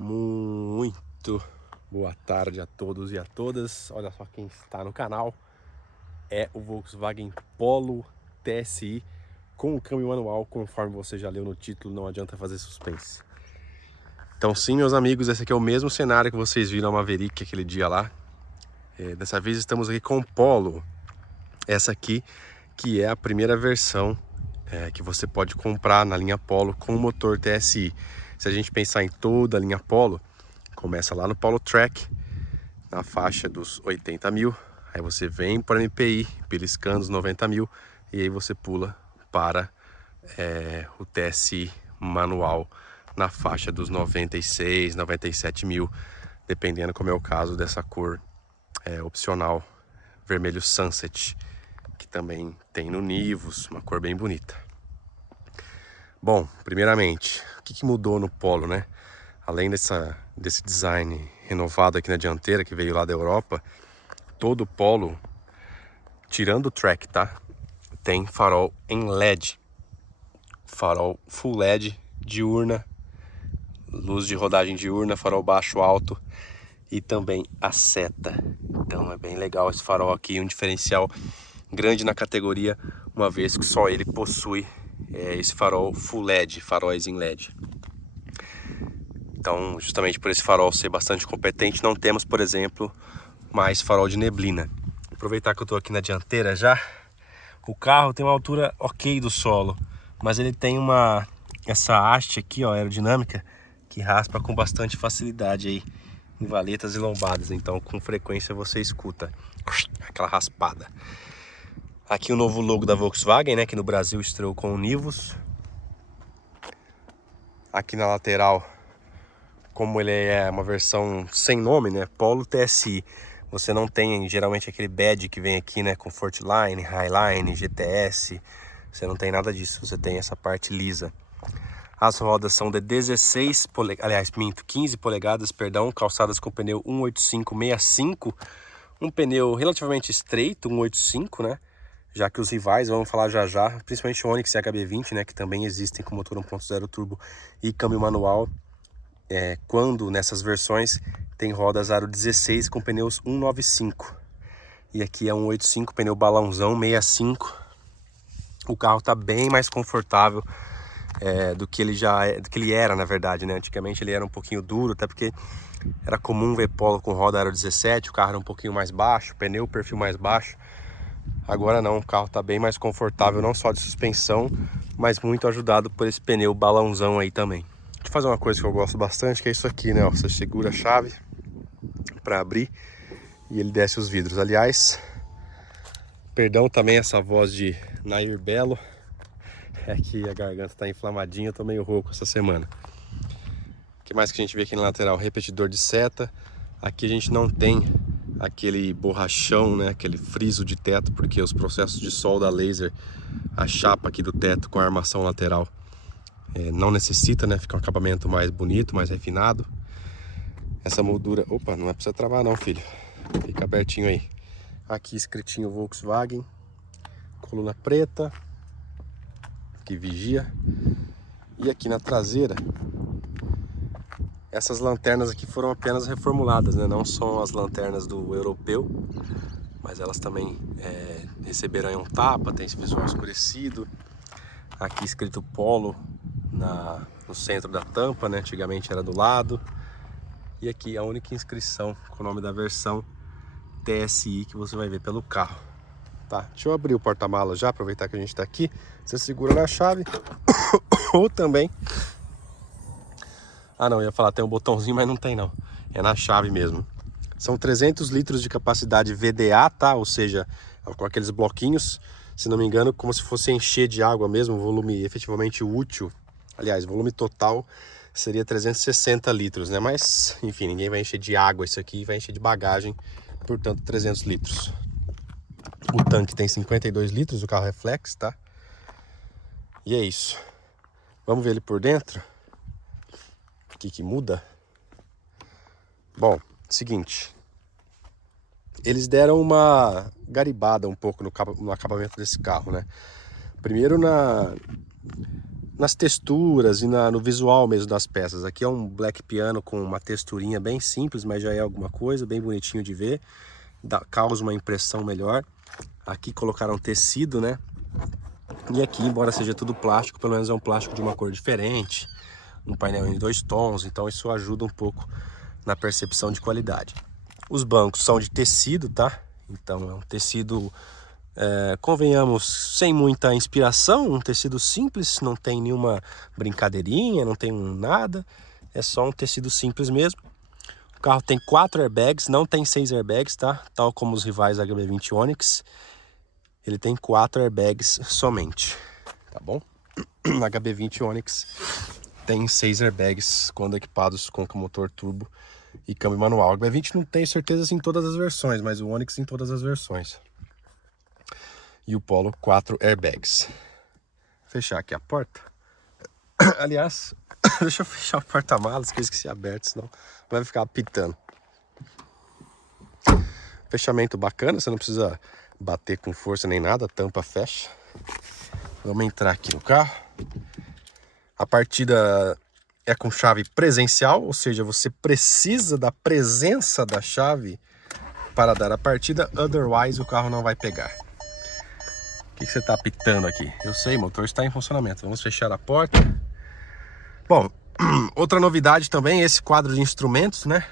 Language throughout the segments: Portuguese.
Muito boa tarde a todos e a todas. Olha só quem está no canal. É o Volkswagen Polo TSI com o câmbio manual, conforme você já leu no título, não adianta fazer suspense. Então sim, meus amigos, esse aqui é o mesmo cenário que vocês viram na Maverick aquele dia lá. Dessa vez estamos aqui com o Polo. Essa aqui que é a primeira versão que você pode comprar na linha Polo com o motor TSI. Se a gente pensar em toda a linha Polo, começa lá no Polo Track, na faixa dos 80 mil, aí você vem para MPI, beliscando os 90 mil, e aí você pula para o TSI manual na faixa dos 96, 97 mil, dependendo como é o caso dessa cor opcional, vermelho Sunset, que também tem no Nivus, uma cor bem bonita. Bom, primeiramente, o que mudou no Polo, né? Além desse design renovado aqui na dianteira, que veio lá da Europa, todo o Polo, tirando o Track, tá? Tem farol em LED. Farol Full LED, diurna, luz de rodagem diurna, farol baixo, alto e também a seta. Então é bem legal esse farol aqui, um diferencial grande na categoria, uma vez que só ele possui esse farol Full LED, faróis em LED. Então, justamente por esse farol ser bastante competente, não temos, por exemplo, mais farol de neblina. Aproveitar que eu estou aqui na dianteira já, o carro tem uma altura ok do solo, mas ele tem essa haste aqui, ó, aerodinâmica, que raspa com bastante facilidade aí em valetas e lombadas. Então, com frequência você escuta aquela raspada. Aqui o novo logo da Volkswagen, né, que no Brasil estreou com o Nivus. Aqui na lateral, como ele é uma versão sem nome, né, Polo TSI, você não tem geralmente aquele badge que vem aqui, né, Comfortline, Highline, GTS, você não tem nada disso, você tem essa parte lisa. As rodas são de 16 polegadas, aliás, 15 polegadas, perdão, calçadas com pneu 185/65, um pneu relativamente estreito, 185, né, já que os rivais, vamos falar já, principalmente o Onix e HB20, né, que também existem com motor 1.0 turbo e câmbio manual, quando nessas versões tem rodas aro 16 com pneus 195, e aqui é 185, pneu balãozão 65. O carro está bem mais confortável do que ele era, na verdade, né? Antigamente ele era um pouquinho duro, até porque era comum ver Polo com roda aro 17, o carro era um pouquinho mais baixo, pneu perfil mais baixo. Agora não, o carro está bem mais confortável, não só de suspensão, mas muito ajudado por esse pneu balãozão aí também. Deixa eu fazer uma coisa que eu gosto bastante, que é isso aqui, né? Ó, você segura a chave para abrir e ele desce os vidros. Aliás, perdão também essa voz de Nair Belo, é que a garganta tá inflamadinha, eu tô meio rouco essa semana. O que mais que a gente vê aqui na lateral? Repetidor de seta. Aqui a gente não tem aquele borrachão, né? Aquele friso de teto, porque os processos de solda laser, a chapa aqui do teto com a armação lateral, não necessita, né? Fica um acabamento mais bonito, mais refinado. Essa moldura... Opa, não é pra você travar não, filho. Fica abertinho aí. Aqui escritinho Volkswagen. Coluna preta, que vigia. E aqui na traseira, essas lanternas aqui foram apenas reformuladas, né? Não são as lanternas do europeu, mas elas também receberam aí um tapa, tem esse visual escurecido. Aqui escrito Polo no centro da tampa, né? Antigamente era do lado. E aqui a única inscrição com o nome da versão TSI que você vai ver pelo carro. Tá, deixa eu abrir o porta-malas já, aproveitar que a gente tá aqui. Você segura na chave ou também... Ah não, eu ia falar tem um botãozinho, mas não tem não. É na chave mesmo. São 300 litros de capacidade VDA, tá? Ou seja, com aqueles bloquinhos, se não me engano, como se fosse encher de água mesmo, volume efetivamente útil. Aliás, volume total seria 360 litros, né? Mas, enfim, ninguém vai encher de água isso aqui, vai encher de bagagem, portanto 300 litros. O tanque tem 52 litros, o carro é flex, tá? E é isso. Vamos ver ele por dentro? O que muda? Bom, seguinte. Eles deram uma garibada um pouco no acabamento desse carro, né? Primeiro nas texturas e no visual mesmo das peças. Aqui é um black piano com uma texturinha bem simples, mas já é alguma coisa, bem bonitinho de ver, causa uma impressão melhor. Aqui colocaram tecido, né? E aqui, embora seja tudo plástico, pelo menos é um plástico de uma cor diferente, um painel em 2 tons, então isso ajuda um pouco na percepção de qualidade. Os bancos são de tecido, tá? Então é um tecido, convenhamos, sem muita inspiração, um tecido simples, não tem nenhuma brincadeirinha, não tem nada, é só um tecido simples mesmo. O carro tem 4 airbags, não tem 6 airbags, tá? Tal como os rivais HB20 Onix, ele tem 4 airbags somente, tá bom? Na HB20 Onix tem 6 airbags quando equipados com motor turbo e câmbio manual. O HB20 não tenho certeza se em todas as versões, mas o Onix em todas as versões. E o Polo 4 airbags. Vou fechar aqui a porta. Aliás, deixa eu fechar o porta-malas que eu esqueci aberto, senão vai ficar apitando. Fechamento bacana, você não precisa bater com força nem nada, a tampa fecha. Vamos entrar aqui no carro. A partida é com chave presencial, ou seja, você precisa da presença da chave para dar a partida, otherwise o carro não vai pegar. O que você está apitando aqui? Eu sei, o motor está em funcionamento. Vamos fechar a porta. Bom, outra novidade também, esse quadro de instrumentos, né?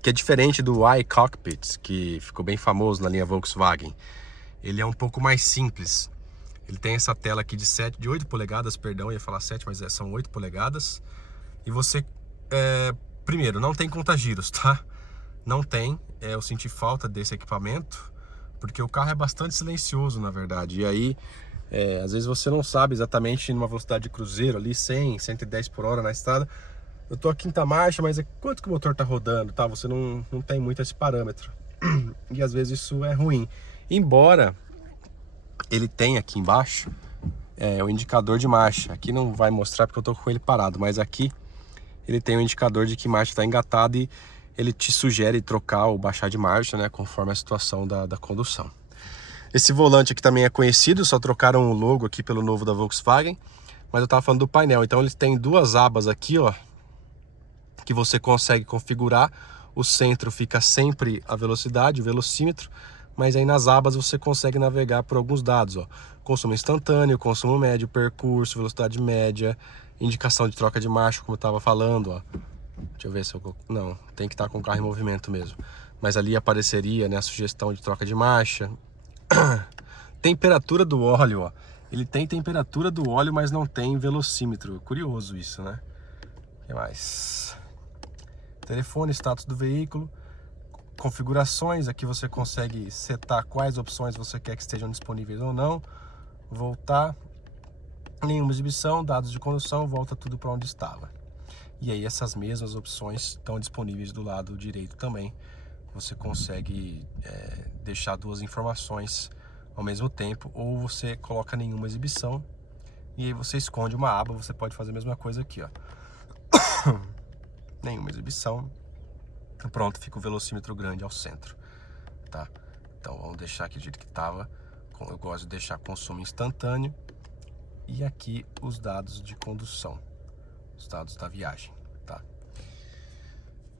Que é diferente do iCockpit, que ficou bem famoso na linha Volkswagen. Ele é um pouco mais simples. Ele tem essa tela aqui de 8 polegadas, perdão, ia falar 7, mas são 8 polegadas. E você, primeiro, não tem contagiros, tá? Não tem, eu senti falta desse equipamento, porque o carro é bastante silencioso, na verdade. E aí, às vezes você não sabe exatamente numa velocidade de cruzeiro ali, 100, 110 por hora na estrada. Eu tô a quinta marcha, mas quanto que o motor tá rodando, tá? Você não tem muito esse parâmetro. E às vezes isso é ruim. Embora ele tenha aqui embaixo o indicador de marcha. Aqui não vai mostrar porque eu tô com ele parado, mas aqui ele tem um indicador de que marcha está engatada e ele te sugere trocar ou baixar de marcha, né, conforme a situação da condução. Esse volante aqui também é conhecido, só trocaram o logo aqui pelo novo da Volkswagen, mas eu tava falando do painel. Então ele tem duas abas aqui, ó, que você consegue configurar. O centro fica sempre a velocidade, o velocímetro, mas aí nas abas você consegue navegar por alguns dados, ó. Consumo instantâneo, consumo médio, percurso, velocidade média, indicação de troca de marcha, como eu estava falando, ó. Deixa eu ver se eu... Não, tem que estar com o carro em movimento mesmo. Mas ali apareceria, né, a sugestão de troca de marcha. Temperatura do óleo, ó. Ele tem temperatura do óleo, mas não tem velocímetro. Curioso isso, né? O que mais? Telefone, status do veículo. Configurações, aqui você consegue setar quais opções você quer que estejam disponíveis ou não. Voltar, nenhuma exibição, dados de condução, volta tudo para onde estava. E aí essas mesmas opções estão disponíveis do lado direito também. Você consegue deixar duas informações ao mesmo tempo, ou você coloca nenhuma exibição e aí você esconde uma aba. Você pode fazer a mesma coisa aqui, ó. Nenhuma exibição. Pronto, fica o velocímetro grande ao centro, tá? Então vamos deixar aqui do jeito que estava. Eu gosto de deixar consumo instantâneo. E aqui os dados de condução, os dados da viagem, tá?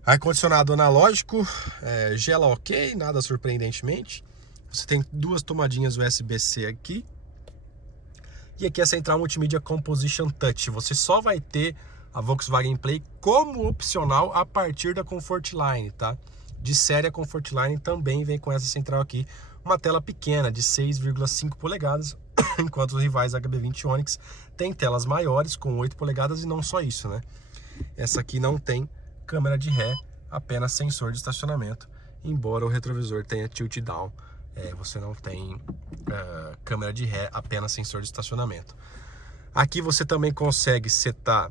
Ar-condicionado analógico, gela ok, nada surpreendentemente. Você tem duas tomadinhas USB-C aqui. E aqui a central multimídia Composition Touch. Você só vai ter a Volkswagen Play como opcional a partir da Comfortline, tá? De série a Comfortline também vem com essa central aqui, uma tela pequena de 6,5 polegadas, enquanto os rivais HB20 Onix tem telas maiores com 8 polegadas e não só isso, né? Essa aqui não tem câmera de ré, apenas sensor de estacionamento, embora o retrovisor tenha tilt down. Você não tem câmera de ré, apenas sensor de estacionamento. Aqui você também consegue setar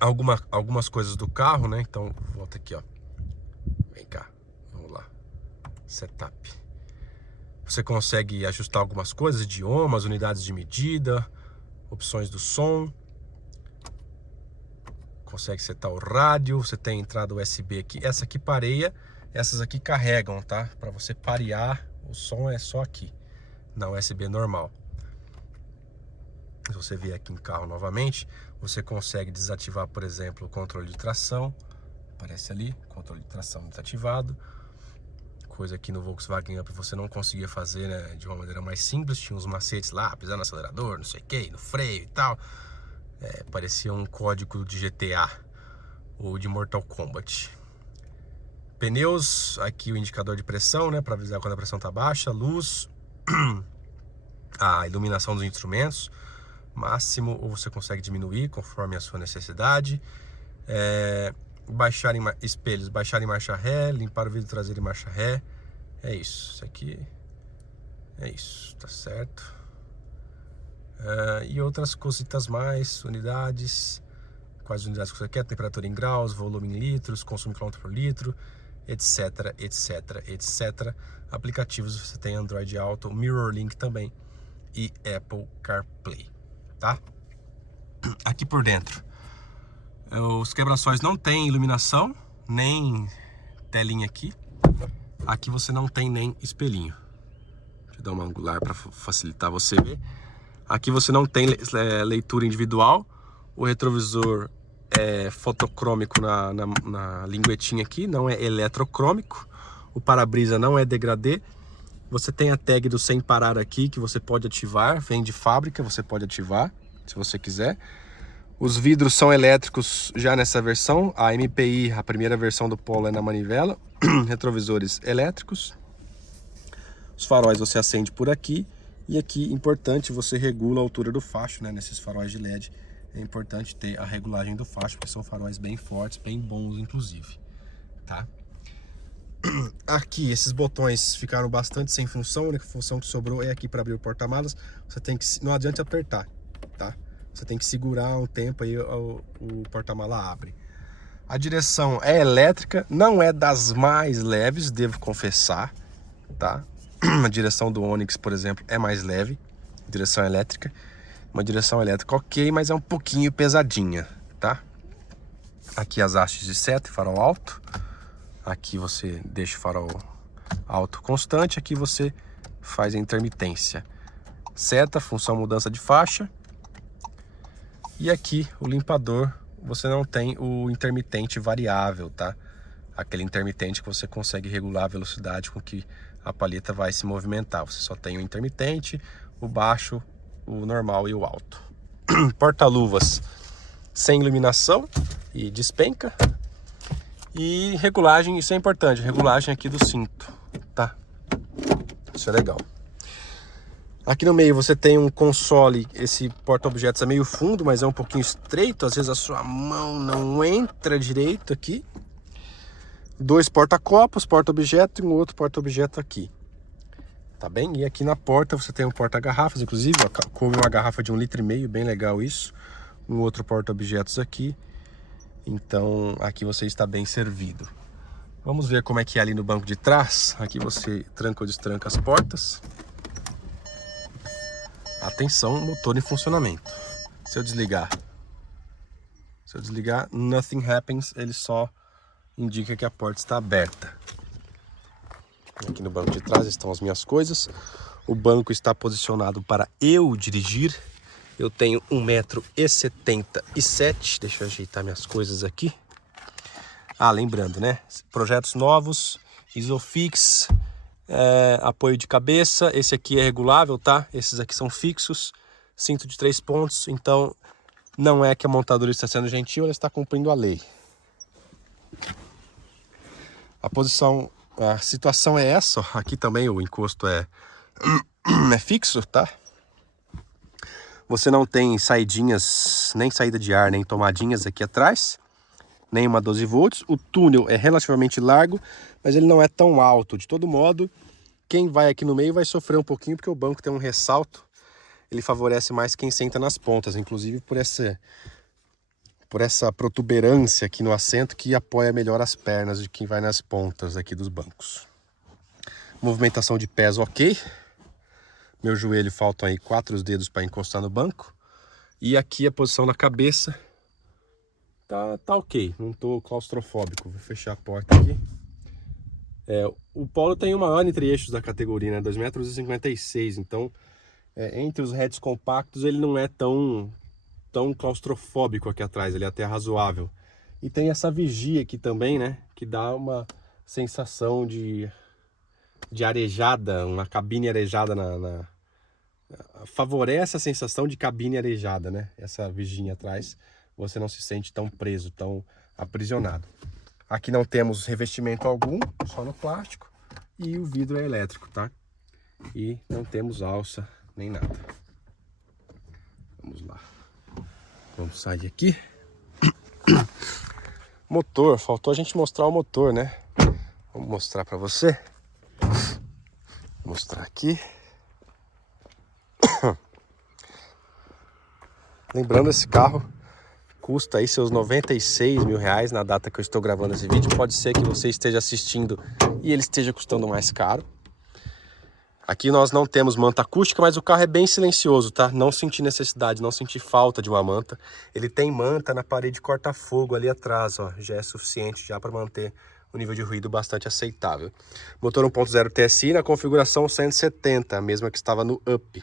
algumas coisas do carro, né? Então, volta aqui, ó. Vem cá, vamos lá. Setup. Você consegue ajustar algumas coisas, idiomas, unidades de medida, opções do som. Consegue setar o rádio, você tem entrada USB aqui. Essa aqui pareia, essas aqui carregam, tá? Para você parear, o som é só aqui, na USB normal. Se você vier aqui em carro novamente, você consegue desativar, por exemplo, o controle de tração. Aparece ali, controle de tração desativado. Coisa que no Volkswagen Up você não conseguia fazer, né, de uma maneira mais simples. Tinha uns macetes lá, pisar no acelerador, não sei o que, no freio e tal. Parecia um código de GTA ou de Mortal Kombat. Pneus, aqui o indicador de pressão, né, para avisar quando a pressão está baixa. Luz, a iluminação dos instrumentos, máximo, ou você consegue diminuir conforme a sua necessidade. Baixar em espelhos, baixar em marcha ré, limpar o vidro traseiro em marcha ré. É isso aqui é isso, tá certo. E outras cositas mais, unidades, quais unidades que você quer, temperatura em graus, volume em litros, consumo em quilômetro por litro, etc, etc, etc. Aplicativos, você tem Android Auto, MirrorLink também e Apple CarPlay, tá? Aqui por dentro, os quebra-sóis não tem iluminação, nem telinha aqui. Aqui você não tem nem espelhinho. Deixa eu dar uma angular para facilitar você ver. Aqui você não tem leitura individual. O retrovisor é fotocrômico na linguetinha aqui, não é eletrocrômico. O para-brisa não é degradê. Você tem a tag do sem parar aqui, que você pode ativar. Vem de fábrica, você pode ativar, se você quiser. Os vidros são elétricos já nessa versão. A MPI, a primeira versão do Polo, é na manivela. Retrovisores elétricos. Os faróis você acende por aqui. E aqui, importante, você regula a altura do facho, né? Nesses faróis de LED. É importante ter a regulagem do facho, porque são faróis bem fortes, bem bons, inclusive. Tá? Aqui, esses botões ficaram bastante sem função. A única função que sobrou é aqui para abrir o porta-malas. Você tem que... Não adianta apertar, tá? Você tem que segurar um tempo aí, o porta-mala abre. A direção é elétrica, não é das mais leves, devo confessar, tá? A direção do Onix, por exemplo, é mais leve, direção elétrica. Uma direção elétrica ok, mas é um pouquinho pesadinha, tá? Aqui as hastes de seta e farol alto. Aqui você deixa o farol alto constante, aqui você faz a intermitência. Seta, função mudança de faixa. E aqui o limpador, você não tem o intermitente variável, tá? Aquele intermitente que você consegue regular a velocidade com que a palheta vai se movimentar. Você só tem o intermitente, o baixo, o normal e o alto. Porta-luvas sem iluminação e despenca. E regulagem, isso é importante, regulagem aqui do cinto, tá? Isso é legal. Aqui no meio você tem um console, esse porta-objetos é meio fundo, mas é um pouquinho estreito, às vezes a sua mão não entra direito aqui. Dois porta-copos, porta-objeto e um outro porta-objeto aqui. Tá bem? E aqui na porta você tem um porta-garrafas, inclusive, ó, coube uma garrafa de 1,5 litro, bem legal isso. Um outro porta-objetos aqui. Então aqui você está bem servido. Vamos ver como é que é ali no banco de trás. Aqui você tranca ou destranca as portas. Atenção, motor em funcionamento. Se eu desligar, nothing happens, ele só indica que a porta está aberta. Aqui no banco de trás estão as minhas coisas. O banco está posicionado para eu dirigir. Eu tenho 1,77 m. Deixa eu ajeitar minhas coisas aqui. Lembrando, né? Projetos novos, Isofix, apoio de cabeça. Esse aqui é regulável, tá? Esses aqui são fixos. Cinto de 3 pontos. Então, não é que a montadora está sendo gentil, ela está cumprindo a lei. A situação é essa. Aqui também o encosto é fixo, tá? Você não tem saidinhas, nem saída de ar, nem tomadinhas aqui atrás. Nem uma 12 volts. O túnel é relativamente largo, mas ele não é tão alto. De todo modo, quem vai aqui no meio vai sofrer um pouquinho, porque o banco tem um ressalto. Ele favorece mais quem senta nas pontas, inclusive por essa protuberância aqui no assento que apoia melhor as pernas de quem vai nas pontas aqui dos bancos. Movimentação de pés ok. Meu joelho faltam aí 4 dedos para encostar no banco. E aqui a posição da cabeça tá ok, não tô claustrofóbico. Vou fechar a porta aqui. O Polo tem o maior entre eixos da categoria, né? 2,56 m, então entre os hatches compactos, ele não é tão claustrofóbico aqui atrás, ele é até razoável. E tem essa vigia aqui também, né, que dá uma sensação de arejada, uma cabine arejada favorece a sensação de cabine arejada, né? Essa viginha atrás, você não se sente tão preso, tão aprisionado. Aqui não temos revestimento algum, só no plástico, e o vidro é elétrico, tá? E não temos alça nem nada. Vamos lá. Vamos sair aqui. Motor, faltou a gente mostrar o motor, né? Vamos mostrar para você. Vou mostrar aqui. Lembrando, esse carro custa aí seus 96 mil reais na data que eu estou gravando esse vídeo. Pode ser que você esteja assistindo e ele esteja custando mais caro. Aqui nós não temos manta acústica, mas o carro é bem silencioso, tá? Não senti necessidade, não senti falta de uma manta. Ele tem manta na parede corta-fogo ali atrás, ó. Já é suficiente já para manter o nível de ruído bastante aceitável. Motor 1.0 TSI na configuração 170, a mesma que estava no Up.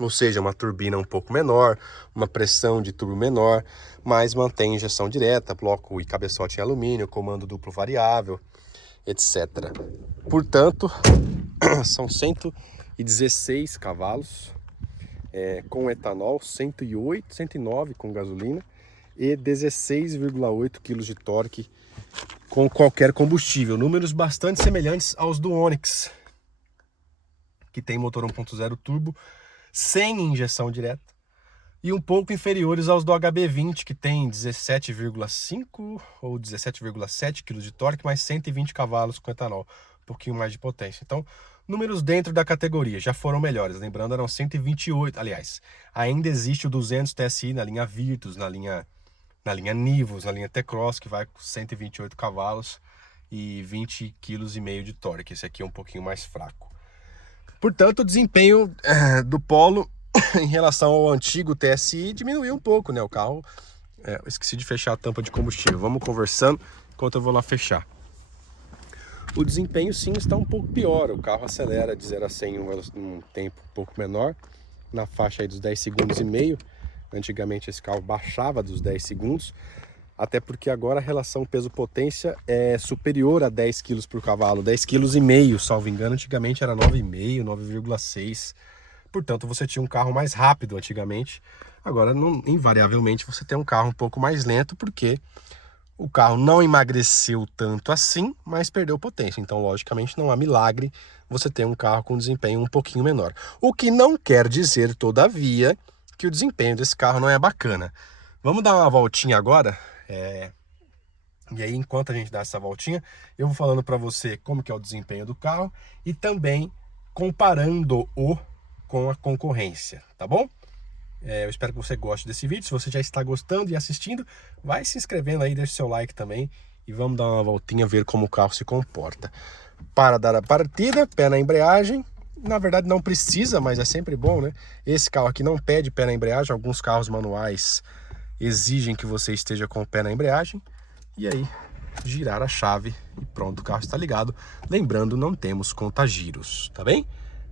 Ou seja, uma turbina um pouco menor, uma pressão de turbo menor, mas mantém injeção direta, bloco e cabeçote em alumínio, comando duplo variável, etc. Portanto, são 116 cavalos com etanol, 108, 109 com gasolina e 16,8 kg de torque com qualquer combustível. Números bastante semelhantes aos do Onix, que tem motor 1.0 turbo, sem injeção direta, e um pouco inferiores aos do HB20, que tem 17,5 ou 17,7 kg de torque, mais 120 cavalos com etanol, um pouquinho mais de potência. Então, números dentro da categoria, já foram melhores. Lembrando, eram 128, aliás, ainda existe o 200 TSI na linha Virtus, na linha Nivus, na linha T-Cross, que vai com 128 cavalos e 20,5 kg de torque. Esse aqui é um pouquinho mais fraco. Portanto, o desempenho do Polo em relação ao antigo TSI diminuiu um pouco, né? O carro, eu esqueci de fechar a tampa de combustível. Vamos conversando enquanto eu vou lá fechar. O desempenho sim está um pouco pior. O carro acelera de 0 a 100 em um tempo um pouco menor, na faixa aí dos 10 segundos e meio. Antigamente esse carro baixava dos 10 segundos. Até porque agora a relação peso-potência é superior a 10 kg por cavalo, 10,5 kg, salvo engano. Antigamente era 9,5, 9,6. Portanto, você tinha um carro mais rápido antigamente. Agora, invariavelmente, você tem um carro um pouco mais lento, porque o carro não emagreceu tanto assim, mas perdeu potência. Então, logicamente, não há milagre você ter um carro com desempenho um pouquinho menor. O que não quer dizer, todavia, que o desempenho desse carro não é bacana. Vamos dar uma voltinha agora. E aí, enquanto a gente dá essa voltinha, eu vou falando para você como que é o desempenho do carro e também comparando-o com a concorrência, tá bom? Eu espero que você goste desse vídeo. Se você já está gostando e assistindo, vai se inscrevendo aí, deixa seu like também e vamos dar uma voltinha, ver como o carro se comporta. Para dar a partida, pé na embreagem. Na verdade não precisa, mas é sempre bom, né? Esse carro aqui não pede pé na embreagem. Alguns carros manuais exigem que você esteja com o pé na embreagem. E aí, girar a chave e pronto, o carro está ligado. Lembrando, não temos contagiros, tá bem?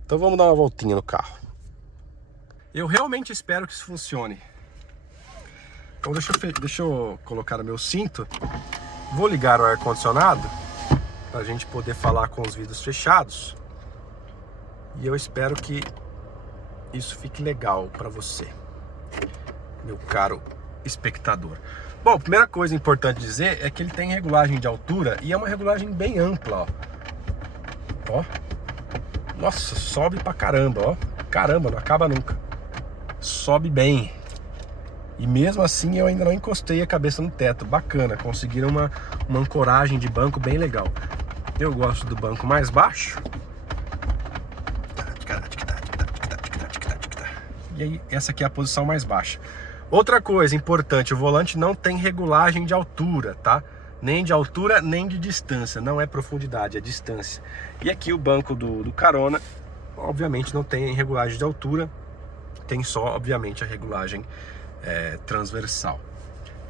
Então vamos dar uma voltinha no carro. Eu realmente espero que isso funcione. Então deixa eu colocar o meu cinto. Vou ligar o ar-condicionado para a gente poder falar com os vidros fechados. E eu espero que isso fique legal para você, meu caro espectador. Bom, a primeira coisa importante dizer é que ele tem regulagem de altura e é uma regulagem bem ampla, ó. Nossa, sobe pra caramba, ó. Caramba, não acaba nunca. Sobe bem. E mesmo assim eu ainda não encostei a cabeça no teto. Bacana, conseguiram uma ancoragem de banco bem legal. Eu gosto do banco mais baixo. E aí, essa aqui é a posição mais baixa. Outra coisa importante, o volante não tem regulagem de altura, tá? Nem de altura, nem de distância. Não é profundidade, é distância. E aqui o banco do carona, obviamente não tem regulagem de altura. Tem só, obviamente, a regulagem transversal,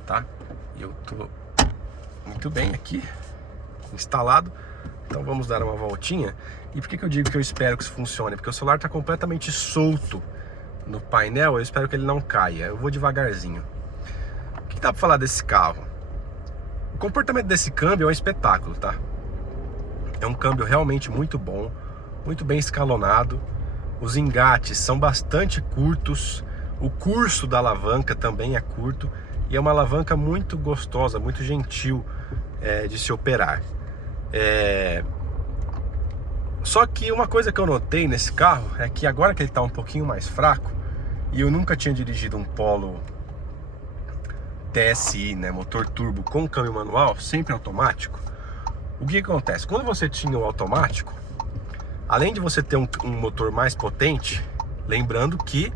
tá? E eu tô muito bem aqui, instalado. Então vamos dar uma voltinha. E por que eu digo que eu espero que isso funcione? Porque o celular está completamente solto no painel, eu espero que ele não caia. Eu vou devagarzinho. O que dá para falar desse carro? O comportamento desse câmbio é um espetáculo, tá? É um câmbio realmente muito bom, muito bem escalonado. Os engates são bastante curtos. O curso da alavanca também é curto. E é uma alavanca muito gostosa, muito gentil de se operar. Só que uma coisa que eu notei nesse carro é que agora que ele está um pouquinho mais fraco, e eu nunca tinha dirigido um Polo TSI, né, motor turbo com câmbio manual, sempre automático, o que acontece? Quando você tinha o automático, além de você ter um motor mais potente, lembrando que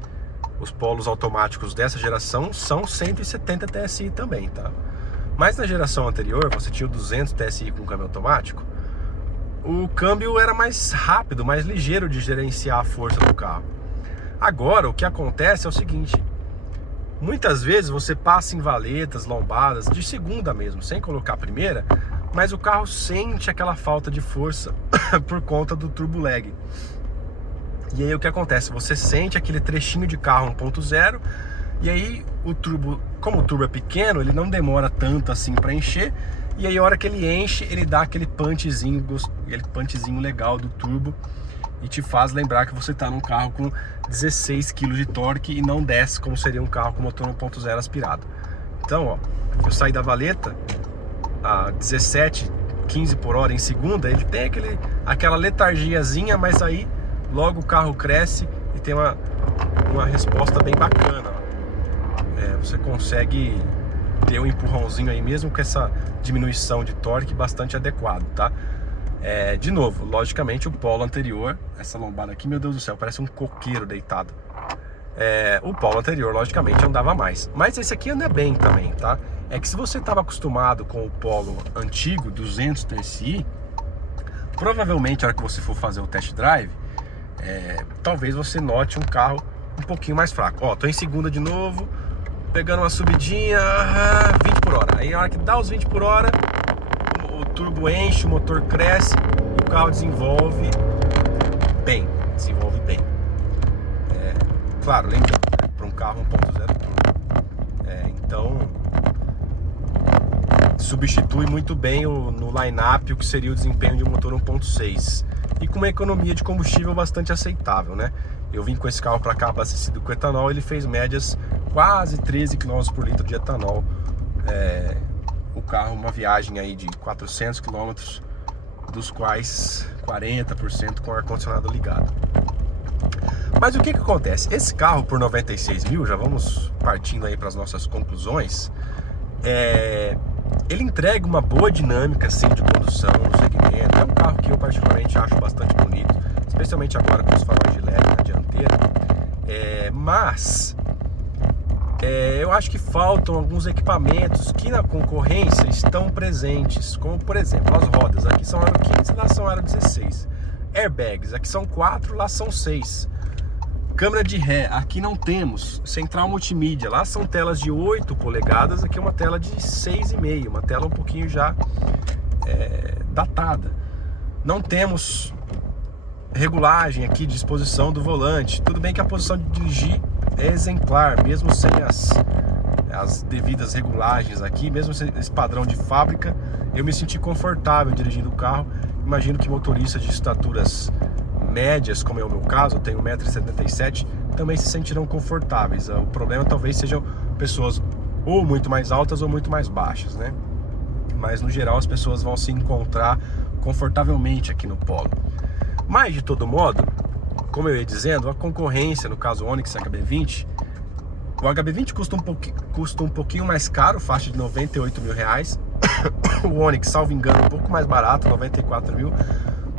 os Polos automáticos dessa geração são 170 TSI também, tá? Mas na geração anterior, você tinha o 200 TSI com câmbio automático, o câmbio era mais rápido, mais ligeiro de gerenciar a força do carro. Agora, o que acontece é o seguinte: muitas vezes você passa em valetas, lombadas, de segunda mesmo, sem colocar a primeira, mas o carro sente aquela falta de força por conta do turbo lag. E aí o que acontece? Você sente aquele trechinho de carro 1.0, e aí o turbo, como o turbo é pequeno, ele não demora tanto assim para encher, e aí a hora que ele enche, ele dá aquele punchzinho legal do turbo, e te faz lembrar que você está num carro com 16 kg de torque e não 10, como seria um carro com motor 1.0 aspirado. Então, ó, eu saí da valeta a 17, 15 por hora em segunda, ele tem aquela letargiazinha, mas aí logo o carro cresce e tem uma resposta bem bacana. Você consegue ter um empurrãozinho aí mesmo com essa diminuição de torque bastante adequado, tá? De novo, logicamente o Polo anterior, essa lombada aqui, meu Deus do céu, parece um coqueiro deitado. O Polo anterior, logicamente, andava mais. Mas esse aqui anda bem também, tá? É que se você estava acostumado com o Polo antigo, 200 TSI, provavelmente a hora que você for fazer o test drive, talvez você note um carro um pouquinho mais fraco. Ó, tô em segunda de novo, pegando uma subidinha, 20 por hora. Aí a hora que dá os 20 por hora, o turbo enche, o motor cresce e o carro desenvolve bem. Claro, lembrando, né, para um carro 1.0 turbo. Então, substitui muito bem no line-up o que seria o desempenho de um motor 1.6 e com uma economia de combustível bastante aceitável, né? Eu vim com esse carro para cá abastecido com etanol, ele fez médias quase 13 km por litro de etanol. O carro, uma viagem aí de 400 km, dos quais 40% com ar-condicionado ligado. Mas o que acontece? Esse carro por 96 mil, já vamos partindo aí para as nossas conclusões, ele entrega uma boa dinâmica assim, de condução no segmento. É um carro que eu particularmente acho bastante bonito, especialmente agora com os faróis de LED na dianteira. Mas eu acho que faltam alguns equipamentos que na concorrência estão presentes, como por exemplo as rodas, aqui são aro 15, lá são aro 16. Airbags, aqui são 4, lá são 6. Câmera de ré, aqui não temos. Central multimídia, lá são telas de 8 polegadas, aqui é uma tela de 6,5, uma tela um pouquinho já datada. Não temos regulagem aqui de disposição do volante. Tudo bem que a posição de dirigir é exemplar, mesmo sem as devidas regulagens aqui, mesmo sem esse padrão de fábrica, eu me senti confortável dirigindo o carro. Imagino que motoristas de estaturas médias, como é o meu caso, eu tenho 1,77 m, também se sentirão confortáveis. O problema talvez sejam pessoas ou muito mais altas ou muito mais baixas, né? Mas no geral as pessoas vão se encontrar confortavelmente aqui no Polo. Mas de todo modo, como eu ia dizendo, a concorrência, no caso o Onix HB20, o HB20 custa um pouquinho mais caro, faixa de 98 mil reais. O Onix, salvo engano, um pouco mais barato, 94 mil.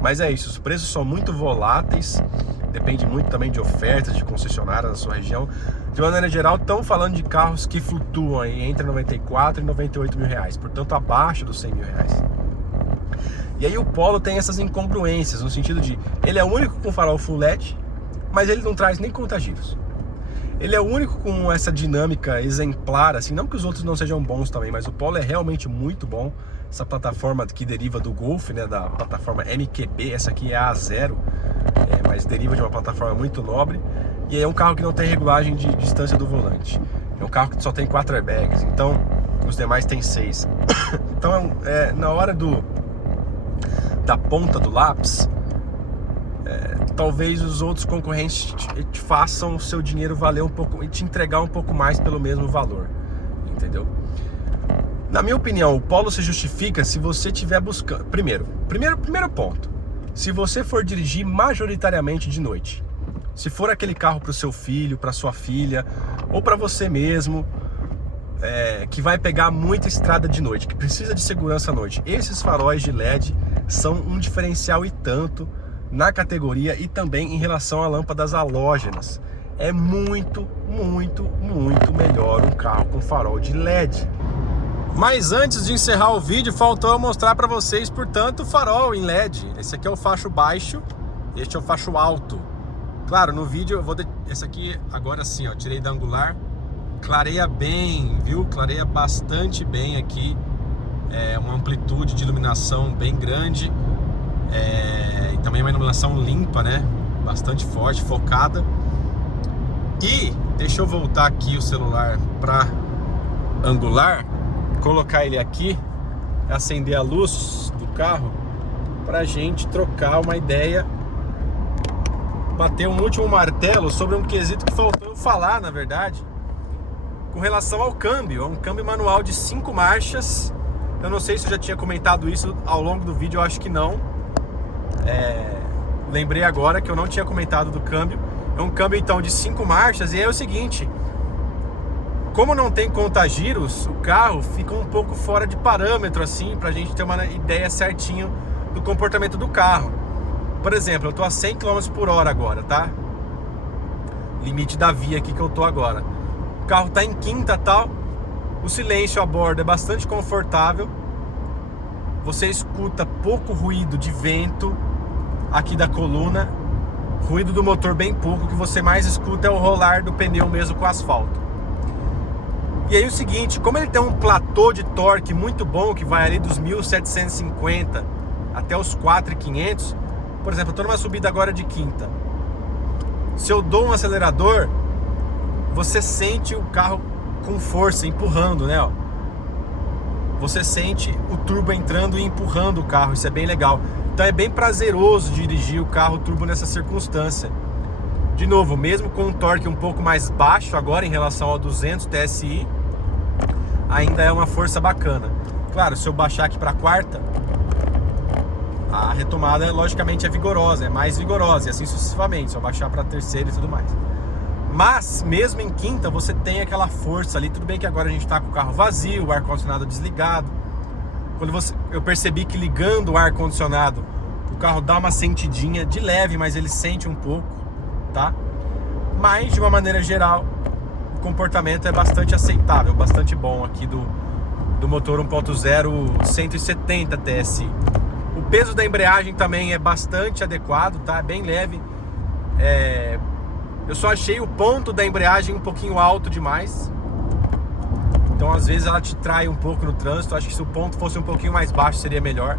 Mas é isso, os preços são muito voláteis, depende muito também de ofertas de concessionárias na sua região. De maneira geral, estão falando de carros que flutuam aí entre 94 e 98 mil reais, portanto abaixo dos 100 mil reais. E aí o Polo tem essas incongruências, no sentido de, ele é o único com farol full LED, mas ele não traz nem contagiros. Ele é o único com essa dinâmica exemplar, assim, não que os outros não sejam bons também, mas o Polo é realmente muito bom. Essa plataforma que deriva do Golf, né, da plataforma MQB, essa aqui é a A0, mas deriva de uma plataforma muito nobre. E é um carro que não tem regulagem de distância do volante. É um carro que só tem 4 airbags, então os demais tem 6. Então, na hora da ponta do lápis, talvez os outros concorrentes te façam o seu dinheiro valer um pouco e te entregar um pouco mais pelo mesmo valor, entendeu? Na minha opinião, o Polo se justifica se você estiver buscando... Primeiro ponto, se você for dirigir majoritariamente de noite. Se for aquele carro para o seu filho, para sua filha, ou para você mesmo, que vai pegar muita estrada de noite, que precisa de segurança à noite, esses faróis de LED são um diferencial e tanto na categoria e também em relação a lâmpadas halógenas. É muito, muito, muito melhor um carro com farol de LED. Mas antes de encerrar o vídeo, faltou eu mostrar para vocês, portanto, o farol em LED. Esse aqui é o facho baixo, este é o facho alto. Claro, no vídeo eu vou... Esse aqui, agora sim, ó, tirei da angular. Clareia bem, viu? Clareia bastante bem aqui. Uma amplitude de iluminação bem grande. E também uma iluminação limpa, né? Bastante forte, focada. E deixa eu voltar aqui o celular para angular, colocar ele aqui, acender a luz do carro pra gente trocar uma ideia, bater um último martelo sobre um quesito que faltou eu falar, na verdade, com relação ao câmbio. É um câmbio manual de 5 marchas. Eu não sei se eu já tinha comentado isso ao longo do vídeo, eu acho que não. Lembrei agora que eu não tinha comentado do câmbio. É um câmbio então de 5 marchas, e é o seguinte: como não tem conta-giros, o carro fica um pouco fora de parâmetro, assim, pra gente ter uma ideia certinho do comportamento do carro. Por exemplo, eu tô a 100 km por hora agora, tá? Limite da via aqui que eu tô agora. O carro tá em quinta e tal. O silêncio a bordo é bastante confortável. Você escuta pouco ruído de vento aqui da coluna. Ruído do motor bem pouco. O que você mais escuta é o rolar do pneu mesmo com o asfalto. E aí o seguinte, como ele tem um platô de torque muito bom, que vai ali dos 1.750 até os 4.500, por exemplo, eu estou numa subida agora de quinta. Se eu dou um acelerador, você sente o carro com força, empurrando, né? Ó. Você sente o turbo entrando e empurrando o carro, isso é bem legal. Então é bem prazeroso dirigir o carro turbo nessa circunstância. De novo, mesmo com um torque um pouco mais baixo agora em relação ao 200 TSI, ainda é uma força bacana. Claro, se eu baixar aqui para quarta, a retomada logicamente é vigorosa, é mais vigorosa, e assim sucessivamente, se eu baixar para terceira e tudo mais. Mas mesmo em quinta você tem aquela força ali. Tudo bem que agora a gente está com o carro vazio, o ar-condicionado desligado. Eu percebi que ligando o ar-condicionado, o carro dá uma sentidinha de leve, mas ele sente um pouco, tá? Mas de uma maneira geral, o comportamento é bastante aceitável, bastante bom aqui do motor 1.0 170 TSI. O peso da embreagem também é bastante adequado, tá? É bem leve. Eu só achei o ponto da embreagem um pouquinho alto demais. Então às vezes ela te trai um pouco no trânsito. Acho que se o ponto fosse um pouquinho mais baixo seria melhor.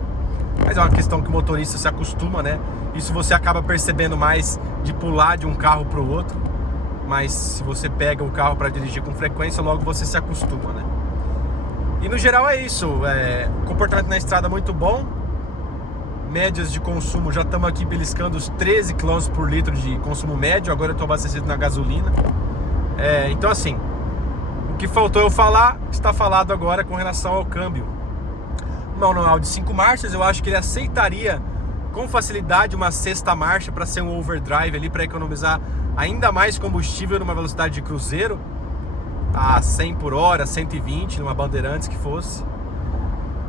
Mas é uma questão que o motorista se acostuma, né? Isso você acaba percebendo mais de pular de um carro para o outro. Mas se você pega o carro para dirigir com frequência, logo você se acostuma, né? E no geral é isso. O comportamento na estrada é muito bom. Médias de consumo, já estamos aqui beliscando os 13 km por litro de consumo médio. Agora eu estou abastecido na gasolina. Então assim, o que faltou eu falar, está falado agora com relação ao câmbio. Manual de 5 marchas, eu acho que ele aceitaria com facilidade uma sexta marcha para ser um overdrive ali, para economizar ainda mais combustível numa velocidade de cruzeiro a 100 por hora, 120 numa Bandeirantes que fosse.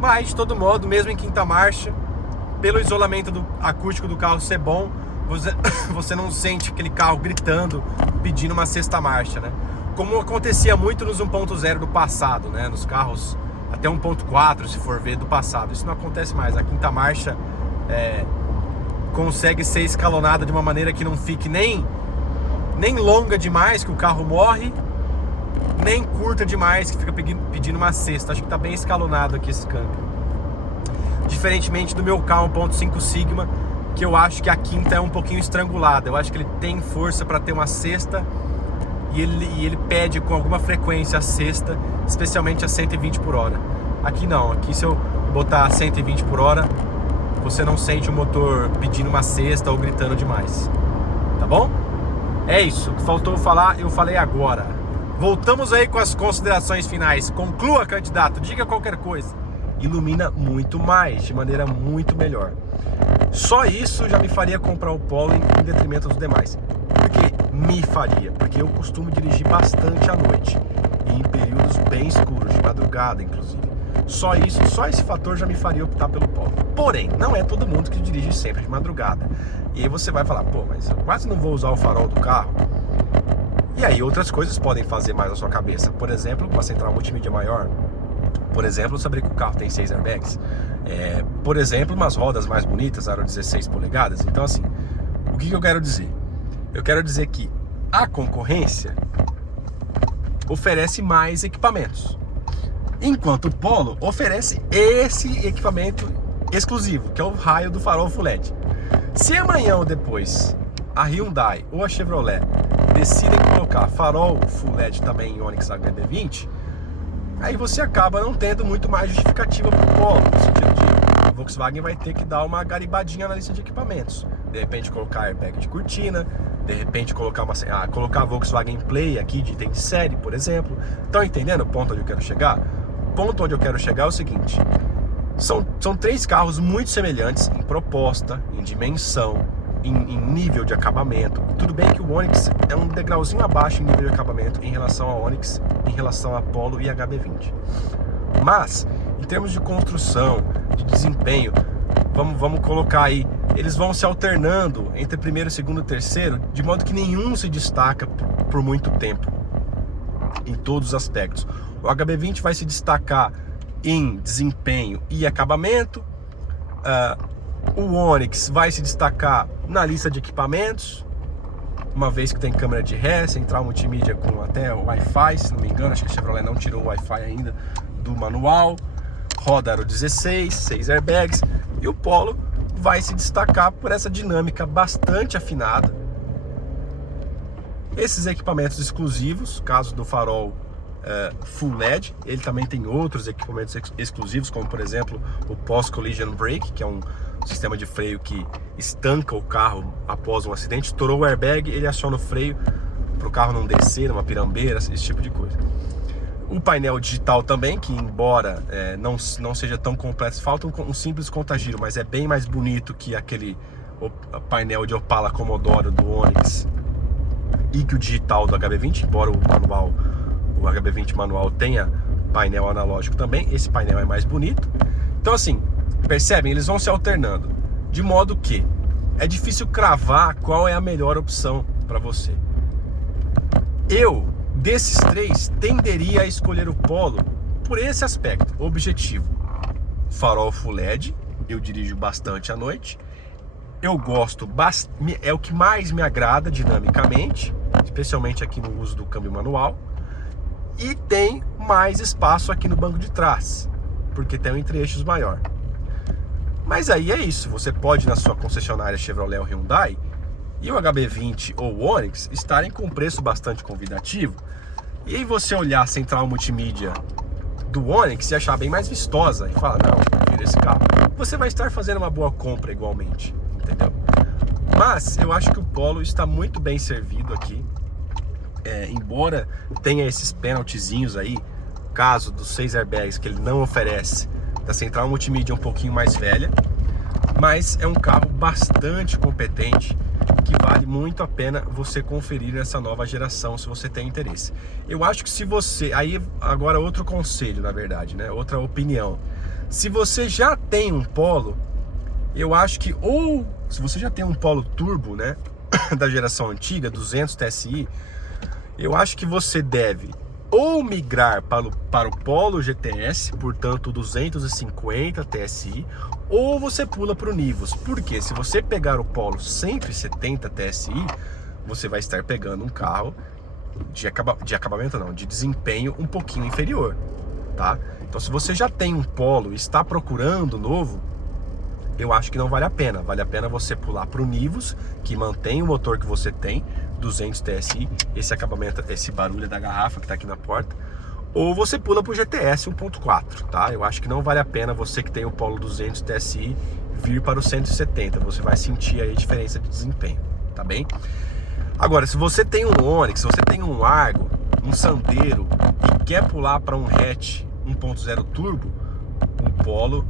Mas de todo modo, mesmo em quinta marcha, pelo isolamento acústico do carro ser bom, você não sente aquele carro gritando, pedindo uma sexta marcha, né? Como acontecia muito nos 1.0 do passado, né? Nos carros até 1.4, se for ver, do passado. Isso não acontece mais. A quinta marcha consegue ser escalonada de uma maneira que não fique nem nem longa demais que o carro morre, nem curta demais que fica pedindo uma cesta. Acho que tá bem escalonado aqui esse câmbio. Diferentemente do meu K1.5 Sigma, que eu acho que a quinta é um pouquinho estrangulada. Eu acho que ele tem força para ter uma cesta e ele pede com alguma frequência a cesta, especialmente a 120 por hora. Aqui não, aqui se eu botar 120 por hora, você não sente o motor pedindo uma cesta ou gritando demais. Tá bom? É isso, o que faltou falar, eu falei agora. Voltamos aí com as considerações finais. Conclua, candidato, diga qualquer coisa. Ilumina muito mais, de maneira muito melhor. Só isso já me faria comprar o Polo em detrimento dos demais. Porque eu costumo dirigir bastante à noite e em períodos bem escuros, de madrugada inclusive. Só esse fator já me faria optar pelo Polo. Porém, não é todo mundo que dirige sempre de madrugada. E aí você vai falar, pô, mas eu quase não vou usar o farol do carro. E aí outras coisas podem fazer mais na sua cabeça. Por exemplo, uma central multimídia maior. Por exemplo, saber que o carro tem 6 airbags. Por exemplo, umas rodas mais bonitas, aro 16 polegadas. Então assim, o que eu quero dizer? Eu quero dizer que a concorrência oferece mais equipamentos, enquanto o Polo oferece esse equipamento exclusivo, que é o raio do farol Full LED. Se amanhã ou depois a Hyundai ou a Chevrolet decidem colocar farol Full LED também em Onix HB20, aí você acaba não tendo muito mais justificativa para o Polo, no sentido de a Volkswagen vai ter que dar uma garibadinha na lista de equipamentos. De repente colocar airbag de cortina, de repente colocar a Volkswagen Play aqui de item de série, por exemplo. Estão entendendo o ponto onde eu quero chegar? O ponto onde eu quero chegar é o seguinte: são 3 carros muito semelhantes em proposta, em dimensão, em nível de acabamento. Tudo bem que o Onix é um degrauzinho abaixo em nível de acabamento em relação ao Onix, em relação a Polo e HB20. Mas, em termos de construção, de desempenho, vamos colocar aí, eles vão se alternando entre primeiro, segundo e terceiro, de modo que nenhum se destaca por muito tempo, em todos os aspectos. O HB20 vai se destacar em desempenho e acabamento, o Onix vai se destacar na lista de equipamentos, uma vez que tem câmera de ré, central multimídia com até Wi-Fi, se não me engano, acho que a Chevrolet não tirou o Wi-Fi ainda do manual, roda aro 16, 6 airbags, e o Polo vai se destacar por essa dinâmica bastante afinada. Esses equipamentos exclusivos, caso do farol Full LED, ele também tem outros equipamentos exclusivos, como por exemplo o Post-Collision Brake, que é um sistema de freio que estanca o carro após um acidente. Estourou o airbag, ele aciona o freio para o carro não descer numa pirambeira, esse tipo de coisa. O painel digital também, que embora não seja tão completo, falta um simples contagiro, mas é bem mais bonito que aquele painel de Opala Commodore do Onix e que o digital do HB20, embora o HB20 manual tenha painel analógico também, esse painel é mais bonito. Então assim, percebem? Eles vão se alternando, de modo que é difícil cravar qual é a melhor opção para você. Eu, desses 3, tenderia a escolher o Polo por esse aspecto objetivo. Farol Full LED, eu dirijo bastante à noite, eu gosto, é o que mais me agrada dinamicamente, especialmente aqui no uso do câmbio manual, e tem mais espaço aqui no banco de trás, porque tem um entre-eixos maior. Mas aí é isso, você pode na sua concessionária Chevrolet ou Hyundai e o HB20 ou o Onix estarem com um preço bastante convidativo, e aí você olhar a central multimídia do Onix e achar bem mais vistosa e falar, não, eu prefiro esse carro, você vai estar fazendo uma boa compra igualmente, entendeu? Mas eu acho que o Polo está muito bem servido aqui, embora tenha esses penaltizinhos aí, caso dos 6 airbags que ele não oferece, da central multimídia um pouquinho mais velha, mas é um carro bastante competente, que vale muito a pena você conferir nessa nova geração, se você tem interesse. Eu acho que se você, aí agora outro conselho, na verdade, né, outra opinião, se você já tem um Polo, eu acho que, ou se você já tem um Polo Turbo, né, da geração antiga, 200 TSI, eu acho que você deve ou migrar para o Polo GTS, portanto 250 TSI, ou você pula para o Nivus. Porque se você pegar o Polo 170 TSI, você vai estar pegando um carro de acabamento não, de desempenho um pouquinho inferior, tá? Então se você já tem um Polo e está procurando novo, eu acho que não vale a pena. Vale a pena você pular para o Nivus, que mantém o motor que você tem, 200 TSI, esse acabamento, esse barulho da garrafa que está aqui na porta, ou você pula para o GTS 1.4, tá? Eu acho que não vale a pena você que tem o Polo 200 TSI vir para o 170, você vai sentir aí a diferença de desempenho, tá bem? Agora, se você tem um Onix, se você tem um Argo, um Sandero e quer pular para um hatch 1.0 turbo, o Polo,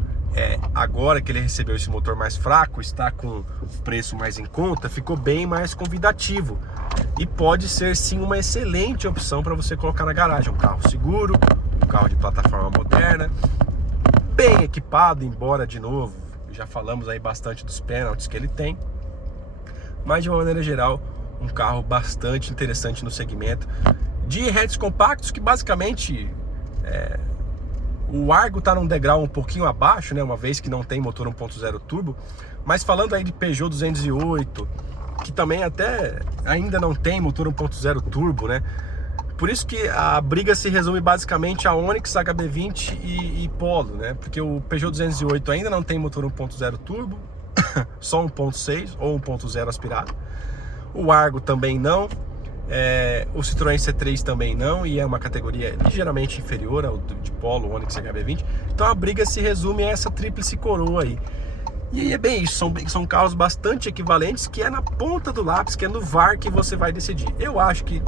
agora que ele recebeu esse motor mais fraco, está com o preço mais em conta, ficou bem mais convidativo e pode ser sim uma excelente opção para você colocar na garagem. Um carro seguro, um carro de plataforma moderna, bem equipado, embora de novo, já falamos aí bastante dos pênaltis que ele tem, mas de uma maneira geral, um carro bastante interessante no segmento de hatches compactos, que basicamente o Argo está num degrau um pouquinho abaixo, né, uma vez que não tem motor 1.0 turbo, mas falando aí de Peugeot 208, que também até ainda não tem motor 1.0 turbo, né, por isso que a briga se resume basicamente a Onix, HB20 e Polo, né, porque o Peugeot 208 ainda não tem motor 1.0 turbo, só 1.6 ou 1.0 aspirado, o Argo também não, o Citroën C3 também não, e é uma categoria ligeiramente inferior ao de Polo, Onix e HB20. Então a briga se resume a essa tríplice coroa aí. E aí é bem isso, são carros bastante equivalentes, que é na ponta do lápis, que é no VAR que você vai decidir. Eu acho que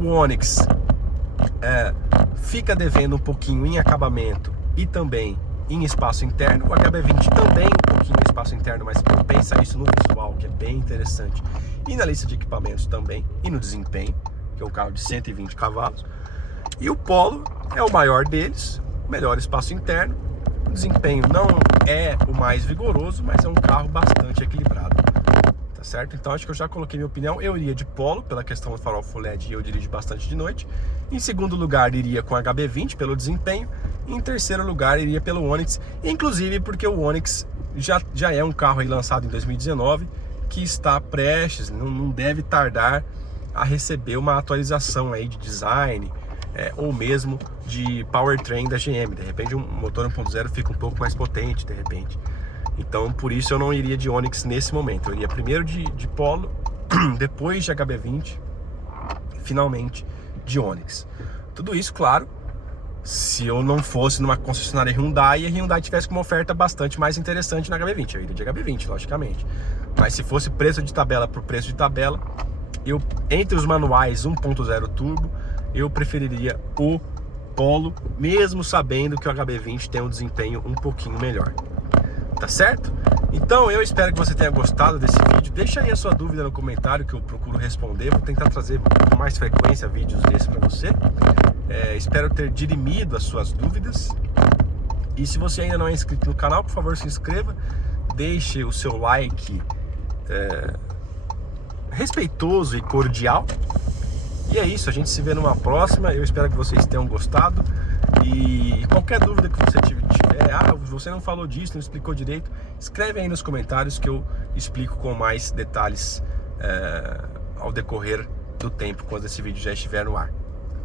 o Onix fica devendo um pouquinho em acabamento e também em espaço interno. O HB20 também um pouquinho em espaço interno, mas pensa isso no visual, que é bem interessante. E na lista de equipamentos também, e no desempenho, que é um carro de 120 cavalos. E o Polo é o maior deles, melhor espaço interno. O desempenho não é o mais vigoroso, mas é um carro bastante equilibrado. Tá certo? Então acho que eu já coloquei minha opinião. Eu iria de Polo, pela questão do farol Full LED, e eu dirijo bastante de noite. Em segundo lugar, iria com HB20 pelo desempenho. Em terceiro lugar, iria pelo Onix, inclusive porque o Onix já é um carro aí lançado em 2019, que está prestes, não deve tardar a receber uma atualização aí de design, ou mesmo de powertrain da GM. De repente um motor 1.0 fica um pouco mais potente, de repente. Então por isso eu não iria de Onix nesse momento. Eu iria primeiro de Polo, depois de HB20, finalmente de Onix. Tudo isso, claro, se eu não fosse numa concessionária Hyundai e a Hyundai tivesse uma oferta bastante mais interessante na HB20, eu iria de HB20, logicamente. Mas se fosse preço de tabela por preço de tabela, entre os manuais 1.0 turbo, eu preferiria o Polo, mesmo sabendo que o HB20 tem um desempenho um pouquinho melhor. Tá certo? Então eu espero que você tenha gostado desse vídeo. Deixa aí a sua dúvida no comentário, que eu procuro responder. Vou tentar trazer com mais frequência vídeos desses para você. Espero ter dirimido as suas dúvidas. E se você ainda não é inscrito no canal, por favor, se inscreva. Deixe o seu like respeitoso e cordial. E é isso, a gente se vê numa próxima. Eu espero que vocês tenham gostado. E qualquer dúvida que você tiver, você não falou disso, não explicou direito, escreve aí nos comentários que eu explico com mais detalhes ao decorrer do tempo, quando esse vídeo já estiver no ar.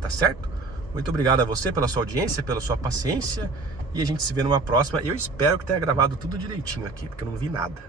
Tá certo? Muito obrigado a você pela sua audiência, pela sua paciência, e a gente se vê numa próxima. Eu espero que tenha gravado tudo direitinho aqui, porque eu não vi nada.